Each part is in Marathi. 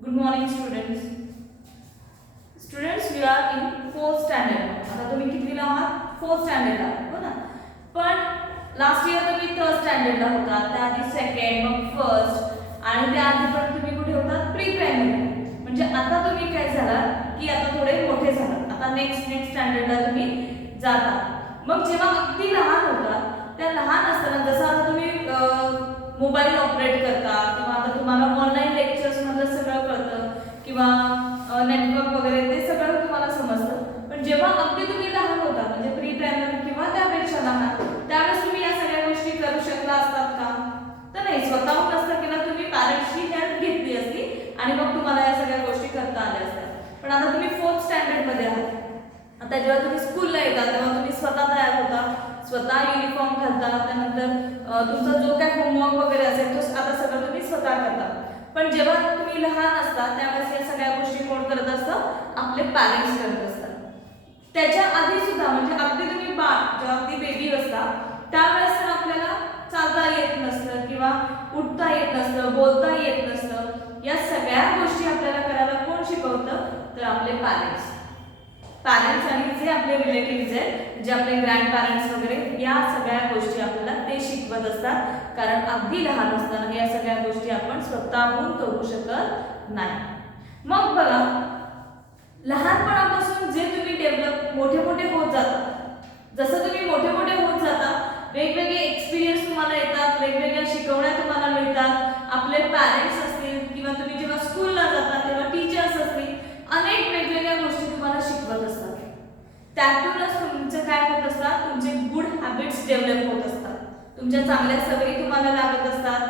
Good morning, students. Students, we are in fourth standard. आता तुम्ही कितवीला आहात? फोर्थ स्टँडर्डला, हो ना? पण लास्ट इयर तुम्ही थर्ड स्टँडर्डला होता, त्याआधी सेकंड, मग फर्स्ट आणि त्याआधी पण तुम्ही कुठे होता? Pre primary. म्हणजे आता तुम्ही काय झाला की आता थोडे मोठे झालात. आता नेक्स्ट स्टँडर्डला तुम्ही जाता. मग जेव्हा अगदी लहान होता, त्या लहान असताना जसं आता तुम्ही मोबाईल ऑपरेट करता किंवा आता तुम्हाला ऑनलाईन लेक्चर्स मधलं सगळं कळतं किंवा नेटवर्क वगैरे ते सगळं तुम्हाला समजतं. पण जेव्हा अगदी तुम्ही लहान होता म्हणजे प्री प्रायमरी किंवा त्यापेक्षा लहान, त्यावेळेस तुम्ही या सगळ्या गोष्टी करू शकला असतात का? तर नाही, स्वतःहून नसतं केलं, तुम्ही पॅरेंट्सची हेल्प घेतली असती आणि मग तुम्हाला या सगळ्या गोष्टी करता आल्या असत्या. पण आता तुम्ही फोर्थ स्टँडर्ड मध्ये आहात. आता जेव्हा तुम्ही स्कूलला येता तेव्हा तुम्ही स्वतः तयार होता, स्वतः युनिफॉर्म घालता, त्यानंतर तुमचा जो काय होमवर्क वगैरे असेल तो आता सगळं तुम्ही स्वतः करता. पण जेव्हा तुम्ही लहान असता त्यावेळेस या सगळ्या गोष्टी कोण करत असतं? आपले पॅरेंट्स करत असतात. त्याच्या आधी सुद्धा म्हणजे अगदी तुम्ही बाळ जेव्हा अगदी बेबी असता त्यावेळेस तर आपल्याला चालता येत नसतं किंवा उठता येत नसतं, बोलता येत नसतं. या सगळ्या गोष्टी आपल्याला करायला कोण शिकवतं? तर आपले पॅरेंट्स आणि जे आपले रिलेटिव्हज आहेत, जे आपले ग्रँड पॅरेंट्स वगैरे, या सगळ्या गोष्टी आपल्याला ते शिकवत असतात. कारण अगदी लहान असताना या सगळ्या गोष्टी आपण स्वतःहून करू शकत नाही. मग बघा, लहानपणापासून जे तुम्ही डेव्हलप मोठे होत जाता, जसं तुम्ही मोठे होत जाता वेगवेगळे एक्सपिरियन्स तुम्हाला येतात, वेगवेगळ्या शिकवण्या तुम्हाला मिळतात. आपले पॅरेंट्स असतील किंवा तुम्ही जेव्हा स्कूलला जाता तेव्हा टीचर्स असतील, अनेक वेगवेगळ्या गोष्टी तुम्हाला शिकवत असतात. त्यातूनच तुमचं काय होत असतात? तुमचे गुड हॅबिट्स डेव्हलप होत असतात, तुमच्या चांगल्या सवयी तुम्हाला लागत असतात.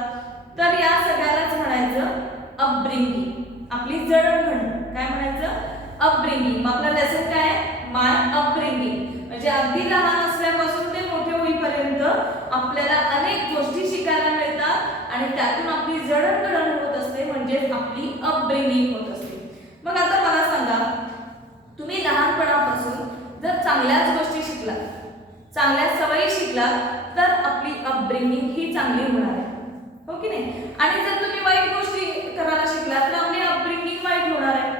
तर या सगळ्यालाच म्हणायचं अपब्रिंगिंग, आपली जडणघडण. काय म्हणायचं? अपब्रिंगिंग. मग आपला लेसन काय आहे? माय अपब्रिंगिंग. म्हणजे अगदी लहान असल्यापासून ते मोठे होईपर्यंत आपल्याला अनेक गोष्टी शिकायला मिळतात आणि त्यातून आपली जडणघडण होत असते, म्हणजे आपली अपब्रिंगिंग होत असते. मग आता मला सांगा, तुम्ही लहानपणापासून जर चांगल्याच गोष्टी शिकला, चांगल्या सवयी शिकला, तर आपली अपब्रिंगिंग ही चांगली होणार आहे, हो की नाही? आणि जर तुम्ही वाईट गोष्टी करायला शिकला तर आपली अपब्रिंगिंग वाईट होणार आहे.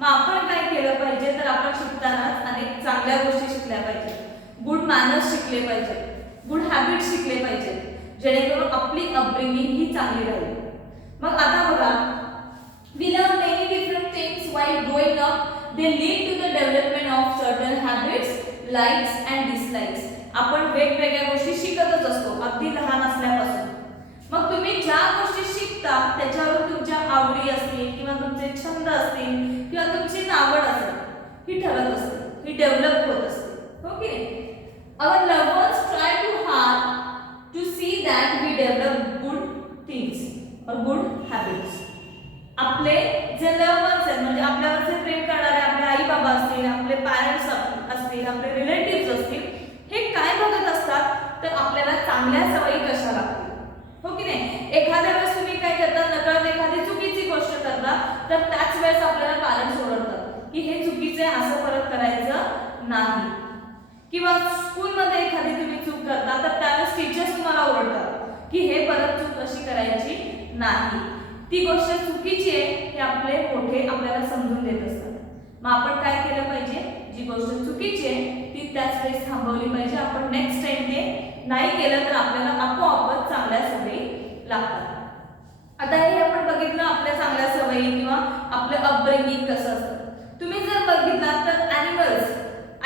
मग आपण काय केलं पाहिजे? तर आपण शिकतानाच अनेक चांगल्या गोष्टी शिकल्या पाहिजेत, गुड मॅनर्स शिकले पाहिजेत, गुड हॅबिट्स शिकले पाहिजेत, जेणेकरून आपली अपब्रिंगिंग ही चांगली राहील. मग आता बघा, we learn many different things while growing up. They lead to the development of certain habits, likes and dislikes. आपण वेगवेगळ्या गोष्टी शिकतच असतो अगदी लहान असल्यापासून. मग तुम्ही ज्या गोष्टी शिकता त्याच्यावर तुमच्या आवडी असतील किंवा तुमचे छंद असतील किंवा तुमची आवड असेल, ही ठरत असते, ही डेव्हलप होत असते, हो की नाही? Our loved ones try too hard to see that we develop good things or good habits. आपले जे लव्ह वन्स आहेत म्हणजे आपल्यावर जे प्रेम करणारे आपले आई बाबा असतील, आपले पॅरेंट्स असतील, आपले रिलेटिव्ह असतील, हे काय बघत असतात? तर आपल्याला चांगल्या सवयी कशा लागतील, हो की नाही? एखाद्या वेळेस तुम्ही काय करता, नकळत एखादी चुकीची गोष्ट करता, तर त्याच वेळेस आपल्याला पॅरेंट्स ओरडतात की हे चुकीचे, असं परत करायचं नाही. किंवा स्कूलमध्ये एखादी तुम्ही चूक करता तर त्यावेळेस टीचर्स तुम्हाला ओरडतात की हे परत चूक अशी करायची नाही. ती गोष्ट चुकीची आहे हे आपले मोठे आपल्याला समजून देत असतात. मग आपण काय केलं पाहिजे? जी गोष्ट चुकीची आहे ती त्याच वेळेस थांबवली पाहिजे. आपण नेक्स्ट टाइम ते नाही केलं तर आपल्याला आपोआपच चांगल्या सवयी लागतात. आता हे आपण बघितलं आपल्या चांगल्या सवयी किंवा आपलं अपब्रिंगिंग कसं असतं. तुम्ही जर बघितलात तर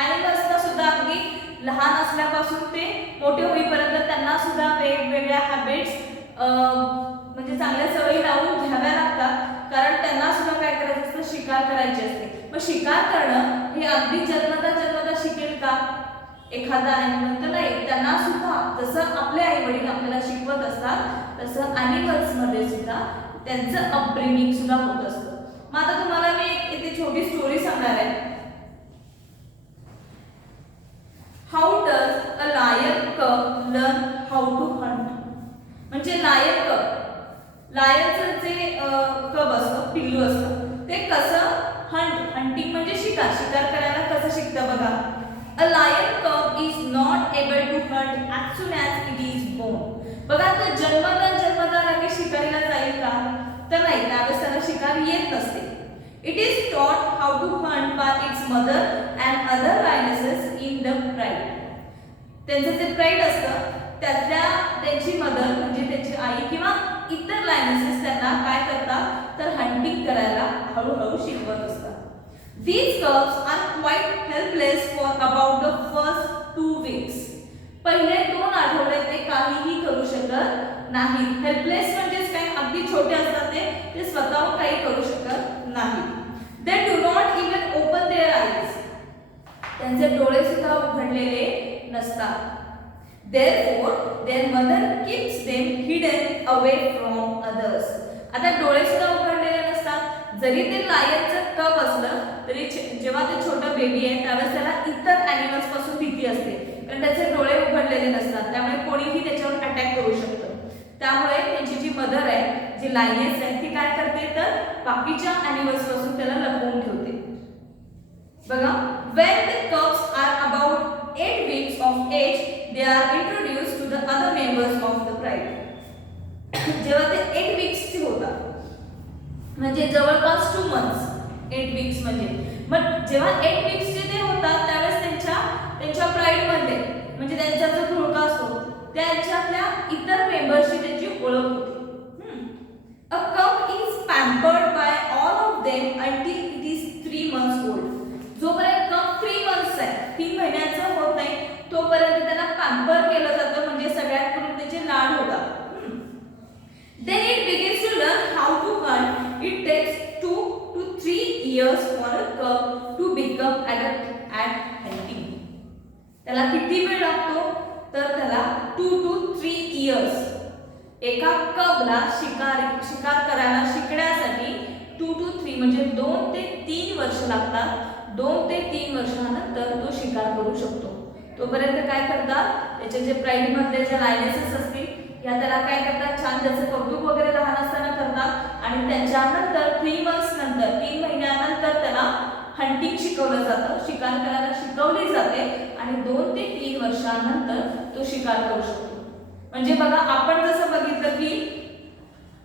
ॲनिमल्सना सुद्धा अगदी लहान असल्यापासून ते मोठे होईपर्यंत त्यांना सुद्धा वेगवेगळ्या हॅबिट्स म्हणजे चांगल्या सवयी लावून घ्याव्या लागतात. कारण त्यांना सुद्धा काय करायचं असतं? शिकार करायची असते. मग शिकार करणं हे अगदी जन्मता शिकेल का एखादा ॲनिमल? तर नाही, त्यांना सुद्धा जसं आपले आई वडील आपल्याला शिकवत असतात तसं ॲनिमल्स मध्ये सुद्धा त्यांचं अपब्रिंगिंग सुद्धा होत असतं. मग आता तुम्हाला मी इथे छोटी स्टोरी सांगणार आहे. हाऊ डज अ लायन कब लर्न हाऊ टू हंट? म्हणजे लायनचं जे कब असतं, पिल्लू असतं, ते कसं हंटिंग म्हणजे शिकार करायला कसं शिकतं बघा. A lion cub is not able to hunt as soon as it is born. बघा, तो जन्मता लगेच शिकारीला जाईल का? तर नाही, त्यावेळेस त्याला शिकार येत नसतं. It is taught how to hunt by its mother and other lionesses in the pride. त्यांचं जे प्राईड असतं त्यातल्या त्यांची मदर म्हणजे त्यांची आई किंवा इतर लायनेसेस त्यांना काय करतात तर हंटिंग करायला हळूहळू शिकवत असतात. These cubs are quite helpless for about the first 2 weeks. पहिले 2 आठवडे ते काहीही करू शकत नाहीत. हेल्पलेस म्हणजे काय अगदी छोटे असतात ते स्वतःहून काही करू शकत नाहीत. They do not even open their eyes. त्यांचे डोळे सुद्धा उघडलेले नसतात. Therefore, their mother keeps them hidden away from others. आता डोळे सुद्धा उघडलेले नसतात. जरी ते लायनचं कब असलं तरी जेव्हा ते छोटं बेबी आहे त्यावेळेस त्याला इतर ॲनिमल्स पासून भीती असते कारण त्याचे डोळे उघडलेले नसतात. त्यामुळे कोणीही त्याच्यावर अटॅक करू शकतं. त्यामुळे त्यांची जी मदर आहे जी लायनेस आहे ती काय करते तर बाकीच्या ॲनिमल्स पासून त्याला लपवून ठेवते. बघा, when the cubs are about 8 weeks of age they are introduced to the other members of the pride. जेव्हा ते 8 वीक्स चे होतात म्हणजे जवळपास 2 मंथ्स 8 वीक्स म्हणजे जेव्हा 8 वीक्स चे ते होतात त्यावेळेस त्यांच्या प्राईड मध्ये म्हणजे त्यांचा जो घोळका असतो त्यांच्यातल्या इतर मेंबर्सची त्यांची ओळख होते. A cub is pampered by all of them until it is 3 months old. जोपर्यंत कप 3 मंथ्स आहे 3 महिन्याचं होत नाही तोपर्यंत त्याला पॅम्पर केलं जातं म्हणजे सगळ्यांकडून त्याचे लाड होतात. Then it begins to learn how to hunt. It takes 2 to 3 years for a cub to become adept at hunting. त्याला किती वेळ लागतो तर त्याला 2 to 3 years एका कबला शिकार करायला शिकण्यासाठी 2 to 3 म्हणजे 2 ते 3 वर्ष लागतात. 2 ते 3 वर्षानंतर तो शिकार करू शकतो. तोपर्यंत काय करतात त्याचे जे प्राईड मधले जे लायनेसेस असतील या त्याला काय करतात छान त्याचं कौतुक वगैरे लहान असताना करतात आणि त्याच्यानंतर 3 मंथ्स नंतर 3 महिन्यानंतर त्याला हंटिंग शिकवलं जातं. शिकार करायला शिकवली जाते आणि 2 ते 3 वर्षानंतर तो शिकार करू शकतो. म्हणजे बघा आपण जसं बघितलं की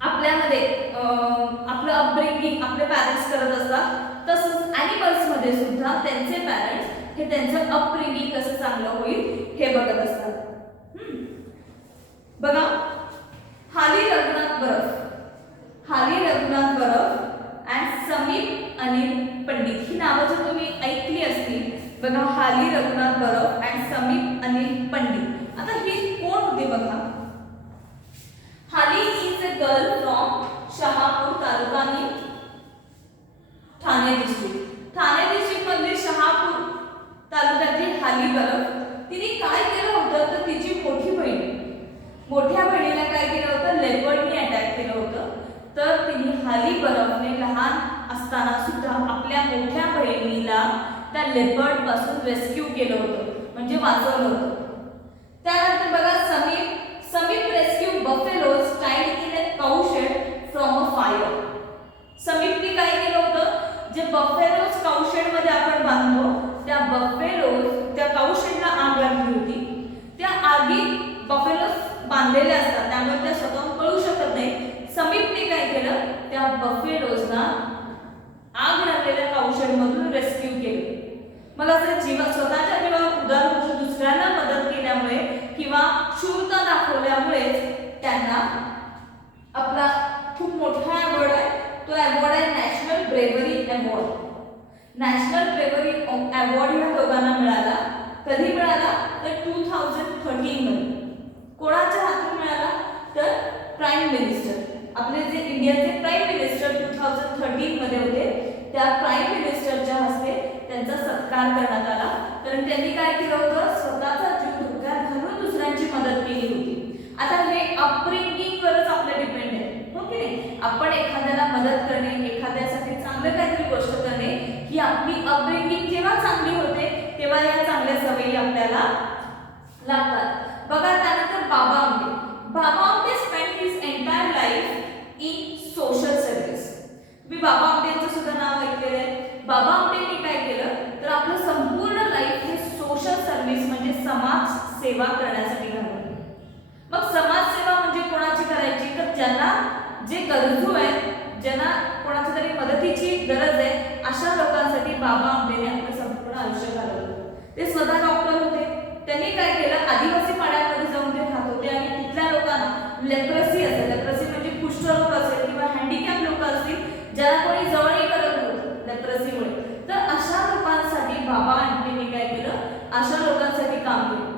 आपल्यामध्ये आपलं अपब्रिंगिंग आपले पॅरेंट्स करत असतात तसंच ॲनिमल्स मध्ये सुद्धा त्यांचे पॅरेंट्स हे त्यांचं अपब्रिंगिंग कसं चांगलं होईल हे बघत असतात. बघा, हाली रघुनाथ बरफ अँड समीप अनिल पंडित ही नावं जर तुम्ही ऐकली असतील. बघा, हाली रघुनाथ बरफ अँड समीप अनिल पंडित. आता ही कोण होते बघा. हाली is a girl from Shahapur taluka in Thane district. Thane district मधील शहापूर तालुक्यातील हाली बरफ तिने काय केलं होतं तर तिची मोठ्या बहिणीला काय केलं होतं लेपर्डने अटॅक केलं होतं. तर तिने हाली बरफने लहान असताना सुद्धा आपल्या मोठ्या बहिणीला त्या लेपर्ड पासून रेस्क्यू केलं होतं म्हणजे वाचवलं होतं. त्यानंतर बघा, Samip rescue buffaloes tied in a cow shed from a fire. समीपने काय केलं होतं जे बफेलोज काऊ शेड मध्ये आपण बांधतो त्या बफेलोज त्या काऊ शेडला आग लागली होती. त्या आगीत बफेलोज बांधलेले असतात त्यामुळे त्या स्वतःहून पळू शकत नाही. समीपने काय केलं त्या बफेलोजला आग लागलेल्या काऊ शेड मधून रेस्क्यू केले. मग असं स्वतःच्या जीवावर उदार होऊन दुसऱ्यांना मदत केल्यामुळे किंवा शूरता दाखवल्यामुळे त्यांना आपला खूप मोठा अवॉर्ड आहे तो अवॉर्ड आहे नॅशनल ब्रेव्हरी अवॉर्ड. नॅशनल ब्रेव्हरी अवॉर्ड या दोघांना मिळाला. कधी मिळाला तर 2013 मध्ये. कोणाच्या हातून मिळाला तर प्राईम मिनिस्टर आपले जे इंडियाचे प्राईम मिनिस्टर 2013 मध्ये होते त्या प्राईम मिनिस्टरच्या हस्ते त्यांचा सत्कार करण्यात आला. कारण त्यांनी काय केलं होतं स्वतःचा जीव धोक्यात घालून दुसऱ्यांची मदत केली होती. आता हे अपब्रिंगिंग वरच आपलं डिपेंड आहे हो की नाही. आपण एखाद्याला मदत करणे एखाद्यासाठी चांगलं काहीतरी गोष्ट करणे ही आपली अपब्रिंगिंग जेव्हा चांगली होते तेव्हा या चांगल्या सवयी आपल्याला लागतात. बघा, त्यानंतर Baba Amte spend his entire life in social service. तुम्ही बाबा आमटेंचं सुद्धा नाव ऐकलेलं आहे. बाबा आमटेंनी काय केलं तर आपलं संपूर्ण लाईफ हे सोशल सर्व्हिस म्हणजे समाज सेवा करण्यासाठी घालवलं. मग समाज सेवा म्हणजे कोणाची करायची तर ज्यांना जे गरजू आहेत ज्यांना कोणाच्या तरी मदतीची गरज आहे अशा लोकांसाठी बाबा आमटेने आपलं संपूर्ण आयुष्य घालवलं. ते स्वतः डॉक्टर होते. त्यांनी काय केलं, आदिवासी पाड्यामध्ये जाऊन ते राहत होते आणि तिथल्या लोकांना लेप्रसी असेल, लेप्रसी म्हणजे कुष्ठरोग असेल किंवा हँडिकॅप लोक असतील ज्याला कोणी जवळही करत नव्हतं लेप्रसीमुळे, तर अशा लोकांसाठी बाबा आमटेंनी काय केलं, अशा लोकांसाठी काम केलं.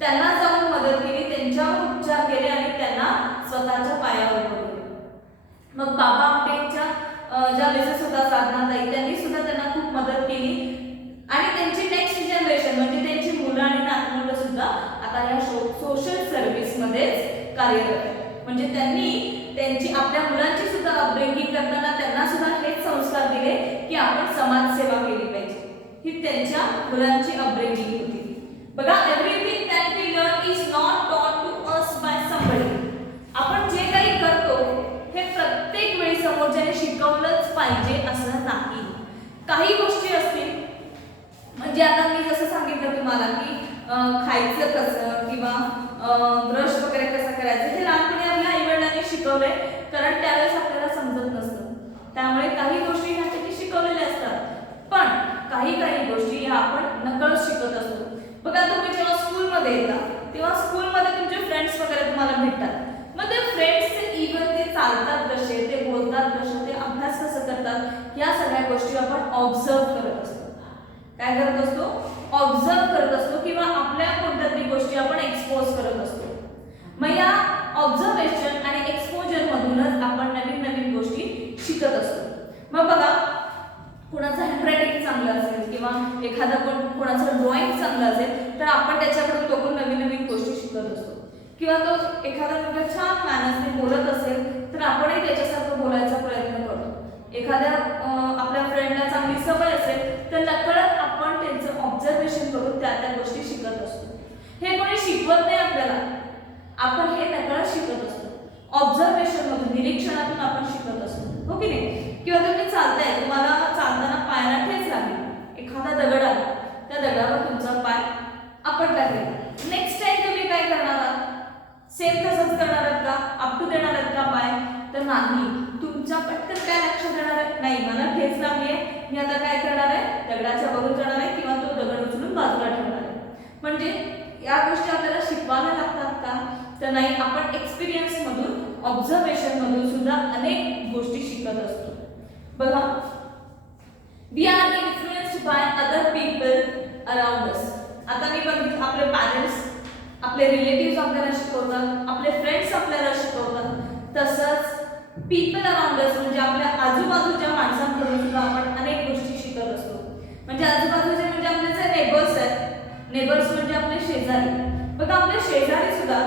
त्यांना जाऊन मदत केली, त्यांच्यावर उपचार केले आणि त्यांना स्वतःच्या पायावर उभं केलं. मग बाबा आमटेंच्या ज्या मिसेस होत्या साधनाताई, त्यांनी सुद्धा त्यांना खूप मदत केली आणि त्यांची नेक्स्ट जनरेशन म्हणजे त्यांची मुलं आणि नातवंड सुद्धा आता या सोशल सर्व्हिस मध्येच कार्यरत आहेत. म्हणजे त्यांनी त्यांची आपल्या मुलांची सुद्धा अपब्रिंगिंग करताना त्यांना सुद्धा हेच संस्कार दिले की आपण समाजसेवा केली पाहिजे. ही त्यांच्या मुलांची अपब्रिंगिंग होती. बघा, everything that we learn is not taught to us by somebody. आपण जे काही करतो हे प्रत्येक वेळी समोरच्याने शिकवलंच पाहिजे असं नाही. काही गोष्टी असतील, म्हणजे आता मी जसं सांगितलं तुम्हाला की खायचं कसं किंवा ब्रश वगैरे कसं करायचं, हे लहानपणी आपल्या आईवडिलांनी शिकवलंय, कारण त्यावेळेस आपल्याला समजत नसतं. त्यामुळे काही गोष्टी ह्यासाठी शिकवलेल्या असतात, पण काही गोष्टी ह्या आपण नकळत शिकत असतो. बघा, तुम्ही जेव्हा स्कूलमध्ये येता तेव्हा स्कूलमध्ये तुमचे फ्रेंड्स वगैरे तुम्हाला भेटतात. मग ते फ्रेंड्सचे इव्हन ते चालतात कसे, ते बोलतात कसे, ते अभ्यास कसं करतात, या सगळ्या गोष्टी आपण ऑब्झर्व करत असतो. काय करत असतो? ऑब्झर्व करत असतो किंवा आपल्या कोणत्या तरी गोष्टी आपण एक्सपोज करत असतो. मग या ऑब्झर्वेशन आणि एक्सपोजर मधूनच आपण नवीन नवीन गोष्टी शिकत असतो. मग बघा, कोणाचं हँडरायटिंग चांगलं असेल किंवा कोणाचं ड्रॉइंग चांगलं असेल तर आपण त्याच्याकडून बघून नवीन नवीन गोष्टी शिकत असतो. किंवा तो एखादा मुलगा छान मॅनर्सने बोलत असेल तर आपणही त्याच्यासारखं बोलायचा प्रयत्न करतो. एखाद्या आपल्या फ्रेंडला चांगली सवय असेल तर नकळत आपण त्यांचं ऑब्झर्वेशन करून त्या गोष्टी शिकत असतो. हे कोणी शिकवत नाही आपल्याला, आपण हे नकळत शिकत असतो. ऑब्झर्वेशन मधून, निरीक्षणातून आपण शिकत असतो, हो की नाही? किंवा तुम्ही चालताय, तुम्हाला चालताना पायाला ठेच लागली, एखादा दगड आला, त्या दगडावर तुमचा पाय आपटला गेला. नेक्स्ट टाइम तुम्ही काय करणार आहात? सेम तसंच करणार आहात का? आपटू देणार आहात का पाय? तर नाही. तुमच्या पटकन काय लक्षात येणार आहे? नाही, मला ठेच लागली आहे, मी आता काय करणार आहे? दगडाच्या बरोबर जाणार आहे किंवा तो दगड उचलून बाजूला ठेवणार आहे. म्हणजे या गोष्टी आपल्याला शिकवायला लागतात का? तर नाही. आपण एक्सपिरियन्स मधून, ऑब्झर्वेशन मधून सुद्धा अनेक गोष्टी शिकत असतो. बघा, we are influenced by other people around us. आता मी बघितलं, आपले पॅरेंट्स, आपले रिलेटिव्ह आपल्याला शिकवतात, आपले फ्रेंड्स आपल्याला शिकवतात, तसंच पीपल अराउंड अस म्हणजे आपल्या आजूबाजूच्या माणसांकडून सुद्धा आपण अनेक गोष्टी शिकत असतो. म्हणजे आजूबाजूचे म्हणजे आपले जे नेबर्स आहेत, नेबर्स म्हणजे आपले शेजारी. बघा, आपले शेजारी सुद्धा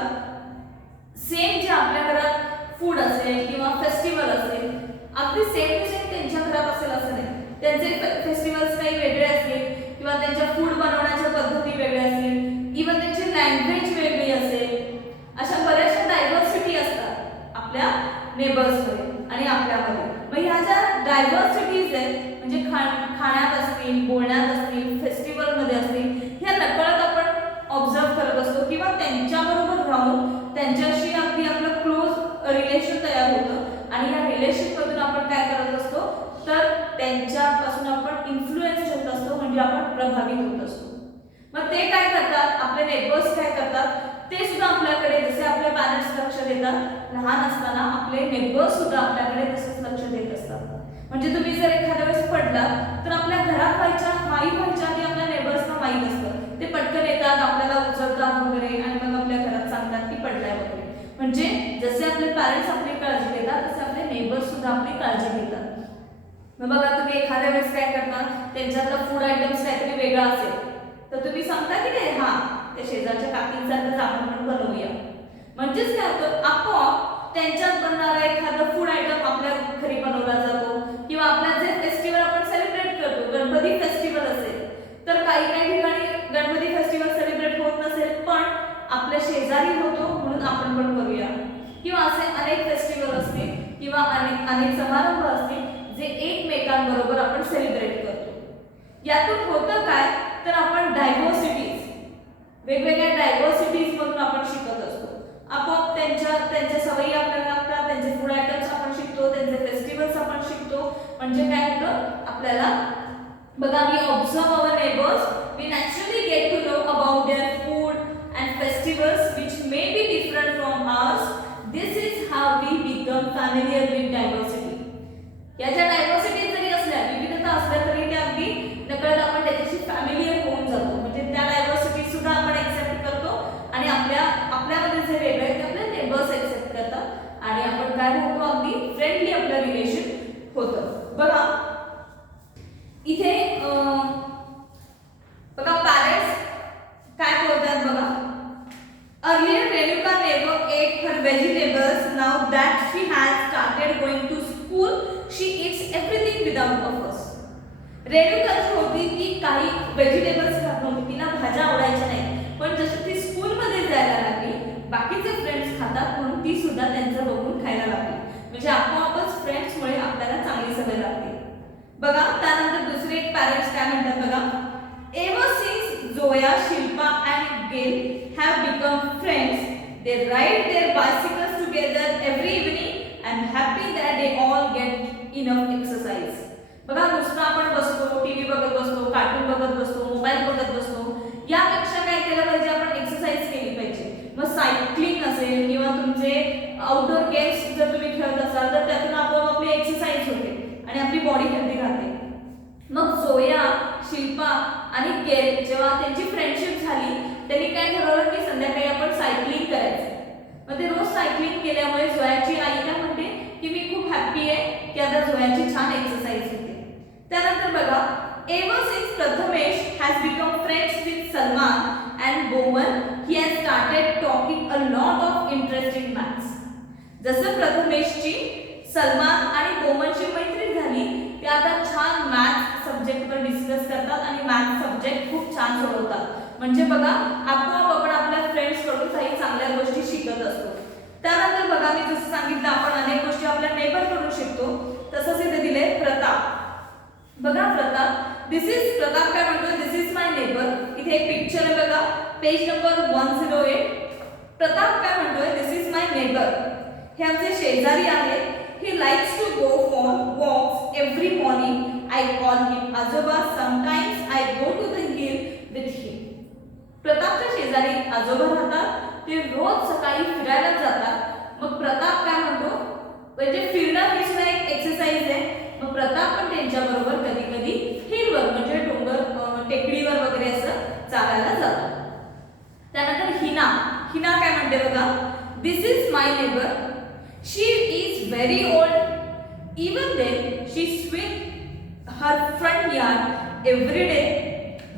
सेम जे आपल्या घरात फूड असेल किंवा फेस्टिवल असेल, अगदी सेम टू सेम त्यांच्या घरात असेल असं नाही. त्यांचे फेस्टिवल्स काही वेगळे असतील किंवा त्यांच्या फूड बनवण्याच्या पद्धती वेगळ्या असतील, इव्हन त्यांची लँग्वेज वेगळी असेल. अशा बऱ्याचशा डायव्हर्सिटी असतात आपल्या नेबर्समध्ये आणि आपल्यामध्ये. मग ह्या ज्या डायव्हर्सिटीज आहेत, म्हणजे खाण्यात असतील, बोलण्यात असतील, फेस्टिवलमध्ये असतील, ह्या नकळत आपण ऑब्झर्व करत असतो किंवा त्यांच्याबरोबर राहून त्यांच्याशी अगदी आपलं क्लोज रिलेशन तयार होतं आणि या रिलेशनमधून आपण काय करत असतो, तर त्यांच्यापासून आपण इन्फ्लुएन्स होत असतो, म्हणजे आपण प्रभावित होत असतो. मग ते काय करतात, आपले नेबर्स काय करतात, ते सुद्धा आपल्याकडे, जसे आपले पॅरेंट्स लक्ष देतात, लहान असताना आपले नेबर्स सुद्धा आपल्याकडे तसंच लक्ष देत असतात. म्हणजे तुम्ही जर एखाद्या वेळेस पडला तर आपल्या घरात माहीत व्हायच्या आधी आपल्या नेबर्सना माहीत असतं. ते पटकन येतात, आपल्याला उचलतात वगैरे आणि मग आपल्या घरात सांगतात की पडलाय वगैरे. म्हणजे जसे आपले पॅरेंट्स आपली काळजी घेतात तसे आपले नेबर्स सुद्धा आपली काळजी घेतात. मग बघा, तुम्ही एखाद्या वेळेस काय करता, त्यांच्यातला फूड आयटम्स काहीतरी वेगळा असेल तर तुम्ही सांगता की नाही, हा त्या शेजारच्या काकींसारखंच आपण पण बनवूया. म्हणजेच काय होतं, आपोआप त्यांच्यात बनणारा एखादा फूड आयटम आपल्या घरी बनवला जातो. किंवा आपल्या जे फेस्टिवल आपण सेलिब्रेट करतो, गणपती फेस्टिवल असेल तर काही ठिकाणी गणपती फेस्टिवल सेलिब्रेट होत नसेल, पण आपल्या शेजारी होतो म्हणून आपण पण करूया. किंवा असे अनेक फेस्टिवल असतील किंवा अनेक समारंभ असतील जे एकमेकांबरोबर आपण सेलिब्रेट करतो. यातून होतं काय, तर आपण डायव्हर्सिटीज, वेगवेगळ्या डायव्हर्सिटीज मधून आपण शिकत असतो. आपोआप त्यांच्या सवयी आपल्याला लागतात, त्यांचे फूड आयटम्स आपण शिकतो. शिकतो, त्यांचे फेस्टिवल्स आपण शिकतो. म्हणजे काय होतं आपल्याला बघा, we observe our neighbours, we naturally get to know about their food and festivals which may be different from ours. This is how we become familiar with diversity. या ज्या डायव्हर्सिटी जरी असल्या, विविधता असल्या तरी त्या अगदी नकळत आपण त्याच्याशी फॅमिलियर होऊन जातो. म्हणजे त्या डायव्हर्सिटी सुद्धा आपण एक्सेप्ट करतो आणि आपल्यामध्ये जे वेगळे आहेत ते आपले नेबर्स एक्सेप्ट करतात आणि आपण काय होतो, अगदी फ्रेंडली आपलं रिलेशन होतं. बघा इथे बघा पॅरेंट्स काय बोलतात बघा. Earlier Renuka never ate her vegetables. Now that she has started going to school, she eats everything without a fuss. Renuka ji होती ती काही व्हेजिटेबल्स खात नव्हती, तिला भाज्या आवडायच्या नाही. पण जशी ती स्कूलमध्ये जायला लागली, बाकीचे फ्रेंड्स खातात म्हणून ती सुद्धा त्यांचं बघून खायला लागली. म्हणजे आपोआपच फ्रेंड्समुळे आपल्याला चांगली सवय लागते. बघा त्यानंतर दुसरे एक पॅरेंट्स काय म्हणतात बघा. Ever since Zoya, Shilpa and Gail have become friends, they ride their bicycles together every evening and happy that they all get enough exercise. बघा नुसतं आपण बसतो, टीव्ही बघत बसतो, कार्टून बघत बसतो, मोबाईल बघत बसतो, यापेक्षा काय केलं पाहिजे, आपण एक्सरसाइज केली पाहिजे. मग सायकलिंग असेल किंवा तुमचे आउटडोर गेम्स जर तुम्ही खेळत असाल तर त्यातून आपोआप आपली एक्सरसाइज होते आणि आपली बॉडी हेल्दी राहते. मग जोया, शिल्पा आणि गेल जेव्हा त्यांची फ्रेंडशिप झाली, त्यांनी काय ठरवलं की संध्याकाळी आपण सायकलिंग करायचं. मग ते रोज सायकलिंग केल्यामुळे जोयाची आई काय म्हणते की मी खूप हॅप्पी आहे की आता जोयाची छान एक्सरसाइज होते. त्यानंतर बघा, ever since Prathamesh has become friends with Salman and Boman, he has started talking a lot of interesting maths. जसं प्रथमेशची सलमान आणि बोमनची मैत्री झाली, ते आता छान मॅथ्स सब्जेक्टवर डिस्कस करतात आणि मॅथ्स सब्जेक्ट खूप छान सोडवतात. म्हणजे बघा आपोआप आपण आपल्या फ्रेंड्स कडून काही चांगल्या गोष्टी शिकत असतो. त्यानंतर बघा मी जसं सांगितलं आपण अनेक गोष्टी आपल्या नेबर कडून शिकतो. तसंच इथे दिले प्रताप. बघा प्रताप, दिस इज प्रताप काय म्हणतो, दिस इज माय नेबर. इथे एक पिक्चर आहे बघा, पेज नंबर 108. प्रताप काय म्हणतोय, दिस इज माय नेबर. हे आमचे शेजारी आहेत. He likes to go for walks every morning. I call him आजोबा. Sometimes I go to the hill with him. प्रतापच्या शेजारी आजोबा राहतात, ते रोज सकाळी फिरायला जातात. मग प्रताप काय म्हणतो, म्हणजे फिरणं ही सुद्धा एक एक्सरसाइज आहे. मग प्रताप पण त्यांच्या बरोबर कधी कधी हिलवर म्हणजे डोंगर टेकडीवर वगैरे असं चालायला जातो. त्यानंतर हिना काय म्हणते बघा, this is my neighbour. She is very old. Even then, she sweeps her front yard every day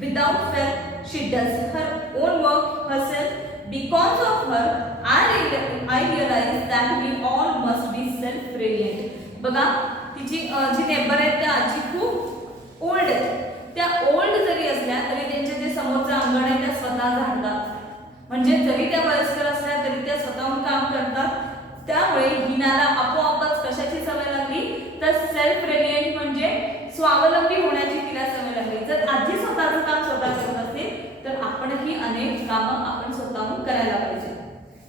without fail. She does her own work herself. Because of her, I realize that we all must be self-reliant. बघा तिची जी नेबर आहेत त्या आजी खूप ओल्ड आहेत. त्या ओल्ड जरी असल्या तरी त्यांचे जे समोरचं अंगण आहे त्या स्वतः झाडतात. म्हणजे जरी त्या वयस्कर असल्या तरी त्या स्वतःहून काम करतात. त्यामुळे हिनाला आपोआपच कशाची सवय लागली, तर सेल्फ रिलियंट म्हणजे स्वावलंबी होण्याची तिला सवय लागली. जर आजी स्वतःचं काम स्वतः करत असेल तर आपणही अनेक कामं आपण स्वतःहून करायला पाहिजे.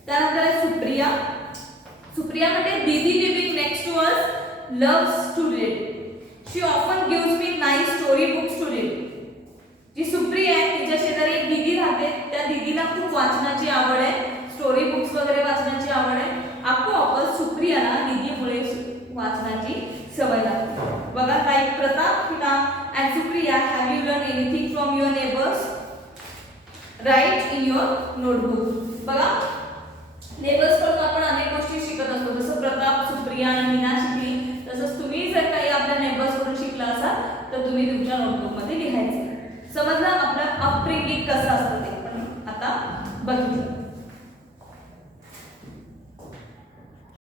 त्यानंतर सुप्रिया म्हणजे didi living next to us loves to read. She often gives me nice story books to read. जी सुप्रिया आहे तिच्या शेजारी एक दीदी राहते. त्या दीदीला खूप वाचनाची आवड आहे, स्टोरी बुक्स वगैरे वाचण्याची आवड आहे. आपोआपच सुप्रियाला दीदीमुळे वाचनाची सवय लागते. बघा काही Pratap, Hina and Supriya, have you learn anything from your neighbours? Right in your notebook. बघा नेबर्स कडून आपण अनेक गोष्टी शिकत असतो. जसं प्रताप, सुप्रिया आणि हिना शिकली, तसंच तुम्ही जर काही आपल्या नेबर्स कडून शिकला असाल तर तुम्ही